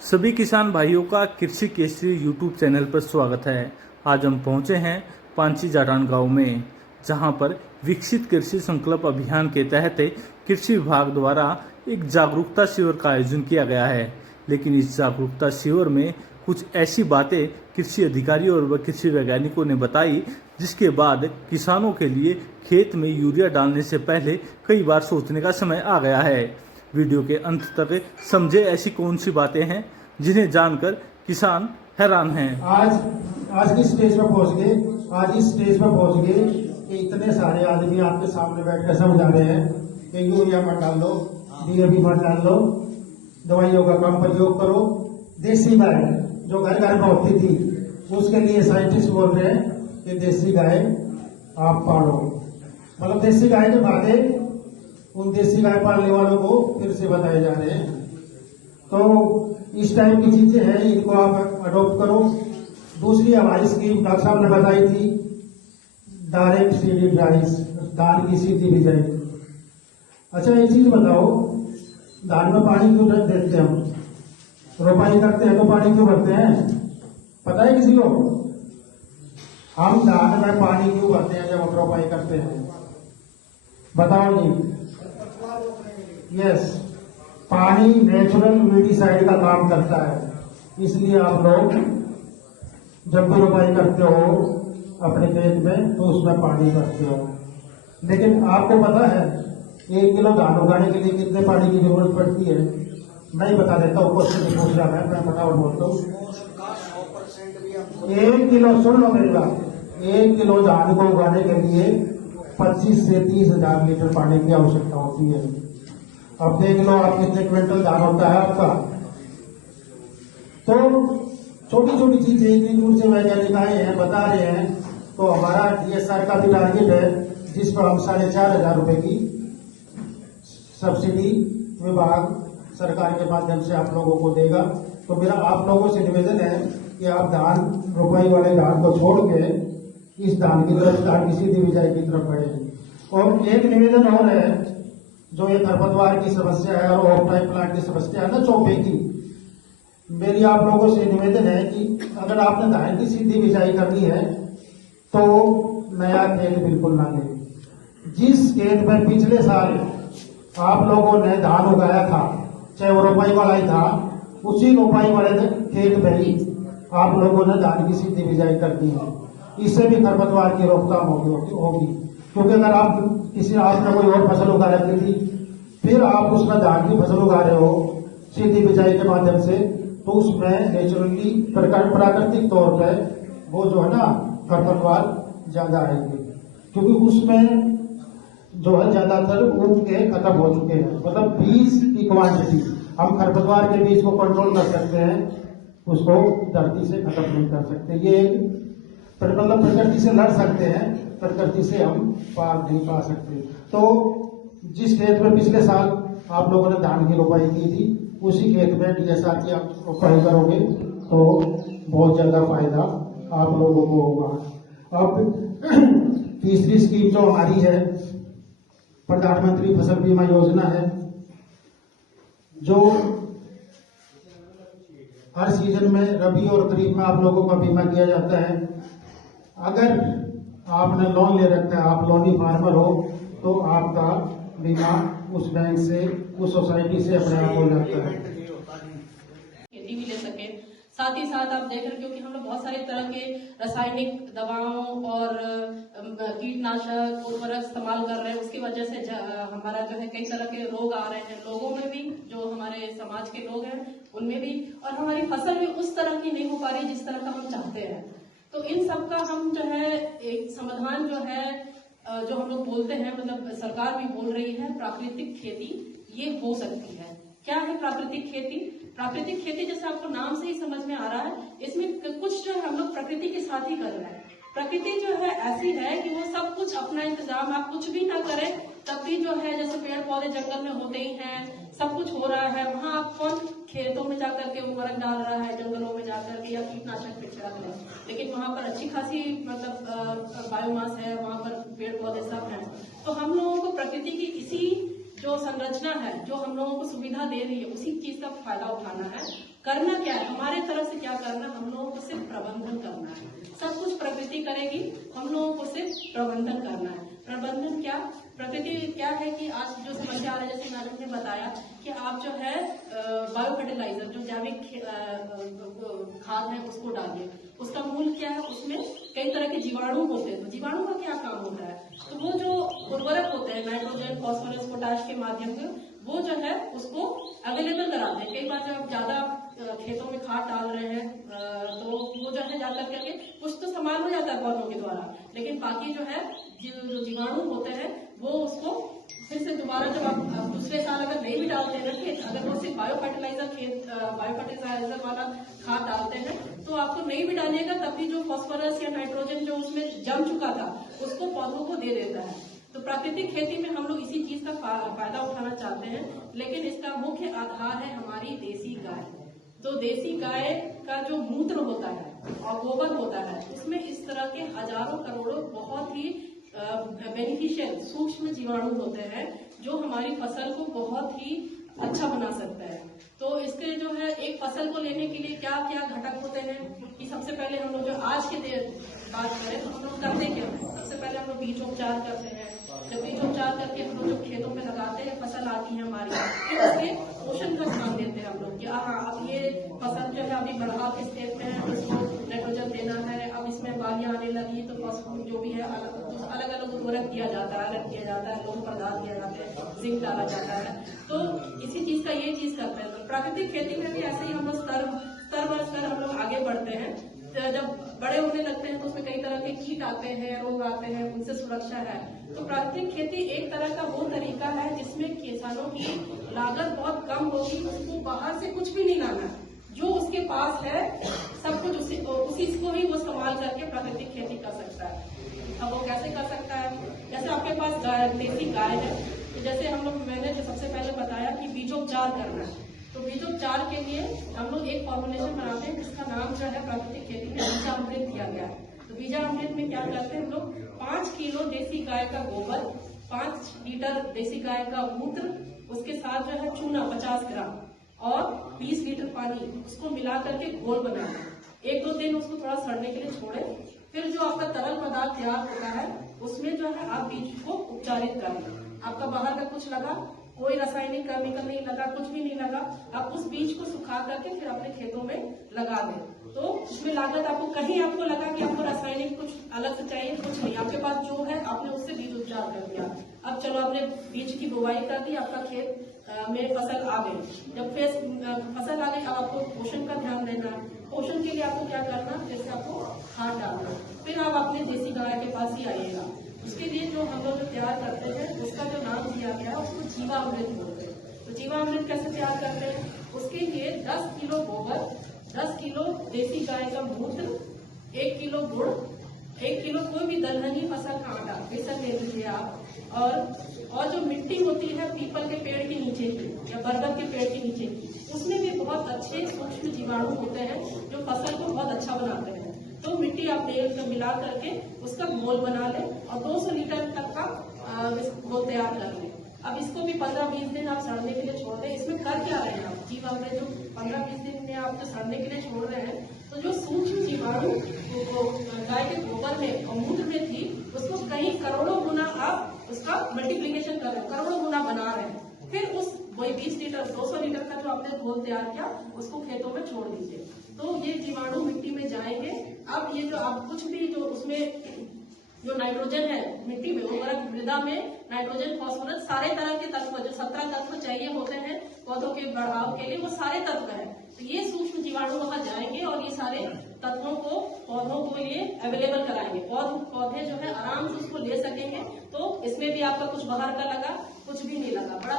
सभी किसान भाइयों का कृषि केसरी यूट्यूब चैनल पर स्वागत है। आज हम पहुंचे हैं पांची जाटान गांव में, जहां पर विकसित कृषि संकल्प अभियान के तहत कृषि विभाग द्वारा एक जागरूकता शिविर का आयोजन किया गया है। लेकिन इस जागरूकता शिविर में कुछ ऐसी बातें कृषि अधिकारियों और कृषि वैज्ञानिकों ने बताई, जिसके बाद किसानों के लिए खेत में यूरिया डालने से पहले कई बार सोचने का समय आ गया है। वीडियो के अंत तक समझे ऐसी कौन सी बातें हैं जिन्हें जानकर किसान हैरान हैं। आज की स्टेज पर पहुंच गए। आज इस स्टेज पर पहुंच गए कि इतने सारे आदमी आपके सामने बैठकर समझा रहे हैं कि यूरिया मत डाल लो, डीएपी मत डाल लो, दवाइयों का कम प्रयोग करो। देसी गाय जो घर घर में होती थी, उसके लिए साइंटिस्ट बोल रहे हैं कि देसी गाय आप पालो। मतलब देसी गाय के बारे उन देसी गाय पालने वालों को फिर से बताए जा रहे हैं। तो इस टाइप की चीजें हैं, इनको आप अडॉप्ट करो। दूसरी हमारी स्कीम डॉक्टर साहब ने बताई थी, डायरेक्ट सीडेड राइस, धान की सीधी बिजाई। अच्छा एक चीज बताओ, धान में पानी क्यों देते हैं हम? रोपाई करते हैं तो पानी क्यों भरते हैं? पता है किसी को? हम धान में पानी क्यों भरते हैं जब हम रोपाई करते हैं? बताओ जी। यस, पानी नेचुरल ह्यूमिडिसाइड का काम करता है। इसलिए आप लोग जब भी रोपाई करते हो अपने खेत में तो उसमें पानी भरते हो। लेकिन आपको पता है 1 किलो धान उगाने के लिए कितने पानी की जरूरत पड़ती है? मैं बता देता हूँ, क्वेश्चन पूछ रहा मैं फटाफट बोलता हूँ। 1 किलो, सुन लो मेरी बात, 1 किलो धान को उगाने के लिए 25 से 30 हजार लीटर पानी की आवश्यकता होती है। अब देख लो आप कितने क्विंटल धान होता है आपका। तो छोटी छोटी चीजें इतनी दूर से वैज्ञानिक आए हैं, बता रहे हैं। तो हमारा DSR का भी टारगेट है, जिस पर हम 4,500 रुपए की सब्सिडी विभाग सरकार के माध्यम से आप लोगों को देगा। तो मेरा आप लोगों से निवेदन है कि आप धान रोपाई वाले धान को छोड़ के इस धान की तरफ, धान की सीधी बिजाई की तरफ बढ़े। और एक निवेदन और है, जो ये खरपतवार की समस्या है और ऑफ टाइम प्लांट की समस्या है ना, चौपे की, मेरी आप लोगों से निवेदन है कि अगर आपने धान की सीधी बिजाई करनी है तो नया खेत बिल्कुल ना ले। जिस खेत में पिछले साल आप लोगों ने धान उगाया था, चाहे वो रोपाई वाला ही था, उसी रोपाई वाले खेत में ही आप लोगों ने धान की सीधी बिजाई करनी है। इससे भी खरपतवार की रोकथाम होगी। क्योंकि अगर आप आपने कोई और फसल उगा रखी थी, फिर आप उसमें धान की फसल उगा रहे हो सीधी बिजाई के माध्यम से, तो उसमें नेचुरली प्राकृतिक तौर पर वो जो है ना खरपतवार ज्यादा आएंगे। क्योंकि उसमें जो है ज्यादातर उग के खत्म हो चुके हैं। मतलब बीज की क्वांटिटी, हम खरपतवार के बीज को कंट्रोल कर सकते हैं, उसको धरती से खत्म नहीं कर सकते। ये मतलब प्रकृति से लड़ सकते हैं, प्रकृति से हम पार नहीं पा सकते। तो जिस खेत में पिछले साल आप लोगों ने धान की रोपाई की थी, उसी खेत में DSR की आप रोपाई करोगे तो बहुत ज्यादा फायदा आप लोगों को होगा। अब तीसरी स्कीम जो हमारी है, प्रधानमंत्री फसल बीमा योजना है, जो हर सीजन में रबी और खरीफ में आप लोगों का बीमा किया जाता है। अगर आपने लोन ले रखा है, आप लोनी फार्मर हो, तो आपका बीमा उस बैंक से, उस सोसाइटी से अपने आप हो जाता है। खेती भी ले सके। साथ ही साथ आप देख रहे हैं, क्योंकि हम लोग बहुत सारे तरह के रासायनिक दवाओं और कीटनाशक उर्वरक इस्तेमाल कर रहे हैं, उसकी वजह से हमारा जो है कई तरह के रोग आ रहे हैं, लोगों में भी, जो हमारे समाज के लोग हैं उनमें भी, और हमारी फसल भी उस तरह की नहीं हो पा रही जिस तरह का हम चाहते हैं। तो इन सब का हम जो है एक समाधान जो है, जो हम लोग बोलते हैं, मतलब सरकार भी बोल रही है, प्राकृतिक खेती ये हो सकती है। क्या है प्राकृतिक खेती? प्राकृतिक खेती जैसे आपको नाम से ही समझ में आ रहा है, इसमें कुछ जो है हम लोग प्रकृति के साथ ही कर रहे हैं। प्रकृति जो है ऐसी है कि वो सब कुछ अपना इंतजाम, आप कुछ भी ना करें तब भी जो है, जैसे पेड़ पौधे जंगल में होते ही हैं, सब कुछ हो रहा है, वहां आप कौन खेतों में जाकर के उर्वरक डाल रहा है, जंगलों में जाकर के या कीटनाशक पे छिड़क रहे हैं, लेकिन वहां पर अच्छी खासी मतलब बायोमास है, वहां पर पेड़ पौधे सब हैं। तो हम लोगों को प्रकृति की इसी जो संरचना है, जो हम लोगों को सुविधा दे रही है, उसी चीज का फायदा उठाना है। करना क्या है, हमारे तरफ से क्या करना, हम लोगों को सिर्फ प्रबंधन करना है। सब कुछ प्रकृति करेगी, हम लोगों को सिर्फ प्रबंधन करना है। प्रबंधन क्या, प्रकृति क्या है कि आज जो समस्या आ रही है, जैसे मैडम ने बताया कि आप जो है बायो फर्टिलाइजर, जो जैविक खाद है उसको डालिए। उसका मूल क्या है, उसमें कई तरह के जीवाणु होते हैं। तो जीवाणु का क्या काम होता है, तो वो जो उर्वरक होते हैं नाइट्रोजन, फास्फोरस, पोटाश के माध्यम से वो जो है उसको अवेलेबल कराते हैं। कई बार जब आप ज्यादा खेतों में खाद डाल रहे हैं तो वो जो है जाकर करके कुछ तो इस्तेमाल हो जाता है पौधों के द्वारा, लेकिन बाकी जो है जो जीवाणु होते हैं वो उसको फिर से दोबारा जब आप दूसरे साल अगर नहीं भी डालते हैं ना खेत, अगर वो सिर्फ बायो फर्टिलाइजर वाला खाद डालते हैं तो आपको नहीं भी डालिएगा तब भी जो फास्फोरस या नाइट्रोजन जो उसमें जम चुका था उसको पौधों को दे देता है। तो प्राकृतिक खेती में हम लोग इसी चीज का फायदा उठाना चाहते हैं, लेकिन इसका मुख्य आधार है हमारी देसी गाय। तो देसी गाय का जो मूत्र होता है और गोबर होता है उसमें इस तरह के हजारों करोड़ों बहुत ही बेनिफिशियल सूक्ष्म जीवाणु होते हैं जो हमारी फसल को बहुत ही अच्छा बना सकता है। तो इसके जो है एक फसल को लेने के लिए क्या क्या घटक होते हैं कि सबसे पहले हम लोग जो आज के बात करें तो हम लोग करते क्या है, सबसे पहले हम लोग बीजोपचार करते हैं। जब बीजोपचार करके हम लोग जब खेतों में लगाते हैं, फसल आती है हमारी, फिर उसके पोषण का ध्यान देते हैं हम लोग कि हाँ अब ये फसल जो है अभी बढ़ाव के स्टेज में है, उसको नाइट्रोजन देना है, अब इसमें बालियां आने लगी तो जो भी है अलग अलग उर्वरक दिया जाता है, अलग दिया जाता है, लोह पदार्थ दिया जाता है, जिंक डाला जाता है। तो इसी चीज का ये चीज करते हैं। तो प्राकृतिक खेती में भी ऐसे ही हम लोग स्तर पर स्तर हम लोग आगे बढ़ते हैं। तो जब बड़े होने लगते हैं तो उसमें कई तरह के कीट आते हैं, रोग आते हैं, उनसे सुरक्षा है। तो प्राकृतिक खेती एक तरह का वो तरीका है जिसमें किसानों की लागत बहुत कम होगी, उसको बाहर से कुछ भी नहीं लाना है, जो उसके पास है सब कुछ उसी को ही वो इस्तेमाल करके प्राकृतिक खेती कर सकता है। अब वो कैसे कर सकता है, जैसे आपके पास देसी गाय है तो जैसे हम लोग मैंने जो सबसे पहले बताया कि बीजोपचार करना है, तो बीजोपचार के लिए हम लोग एक फॉर्मुलेशन बनाते हैं जिसका नाम जो है प्राकृतिक खेती में बीजामृत दिया गया है। तो बीजामृत में क्या करते हैं हम लोग 5 किलो देसी गाय का गोबर, 5 लीटर देसी गाय का मूत्र, उसके साथ जो है चूना 50 ग्राम और 20 लीटर पानी, उसको मिला करके घोल बनाना। 1-2 दिन उसको थोड़ा सड़ने के लिए छोड़े, फिर जो आपका तरल पदार्थ तैयार होता है उसमें जो है आप बीज को उपचारित करें। आपका बाहर का कुछ लगा, कोई रासायनिक केमिकल नहीं लगा, कुछ भी नहीं लगा, आप उस बीज को सुखा करके फिर अपने खेतों में लगा दें। तो उसमें लागत आपको कहीं आपको लगा कि आपको रासायनिक कुछ अलग से चाहिए, कुछ नहीं, आपके पास जो है आपने उससे बीज उपचार कर दिया। अब चलो आपने बीज की बुवाई कर दी, आपका खेत में फसल आ गई। जब फसल आ गई अब आपको पोषण का ध्यान देना है। पोषण के लिए आपको क्या करना, जैसे आपको खाद डालना, फिर आप अपने देसी गाय के पास ही आइएगा। उसके लिए जो हम लोग तैयार करते हैं उसका जो नाम दिया गया है उसको जीवामृत बोलते हैं। तो जीवामृत कैसे तैयार करते हैं, उसके लिए 10 किलो गोबर, 10 किलो देसी गाय का मूत्र, 1 किलो गुड़, 1 किलो कोई भी दलहनी फसल का आटा, बेसन ले लीजिए आप, और जो मिट्टी होती है पीपल के पेड़ के नीचे की या बरगद के पेड़ के नीचे की, उसमें भी बहुत अच्छे सूक्ष्म जीवाणु होते हैं जो फसल को बहुत अच्छा बनाते हैं। तो मिट्टी आप मिला करके उसका घोल बना लें और 200 लीटर तक का घोल तैयार कर लें। अब इसको भी 15-20 दिन आप सड़ने के लिए छोड़ दें। इसमें कर क्या रहे हैं आप, जीवामृत जो 15-20 दिन में आप जो सड़ने के लिए छोड़ रहे हैं, तो जो सूक्ष्म जीवाणु गाय के गोबर में और मूत्र में थी उसको कहीं करोड़ों गुना आप उसका मल्टीप्लीकेशन कर रहे हैं, करोड़ों गुना बना रहे हैं। फिर उस वही 20 लीटर 200 लीटर का जो आपने घोल तैयार किया उसको खेतों में छोड़ दीजिए। तो ये जीवाणु मिट्टी में जाएंगे। अब ये जो आप कुछ भी जो उसमें जो नाइट्रोजन है मिट्टी में, उर्वरक मृदा में नाइट्रोजन, फास्फोरस, सारे तरह के तत्व जो 17 तत्व चाहिए होते हैं पौधों के बढ़ाव के लिए, वो सारे तत्व हैं। तो ये सूक्ष्म जीवाणु वहां जाएंगे और ये सारे तत्वों को पौधों को ये अवेलेबल कराएंगे। पौधे जो है आराम से उसको ले सकेंगे। तो इसमें भी आपका कुछ बाहर का लगा, कुछ भी नहीं लगा, बड़ा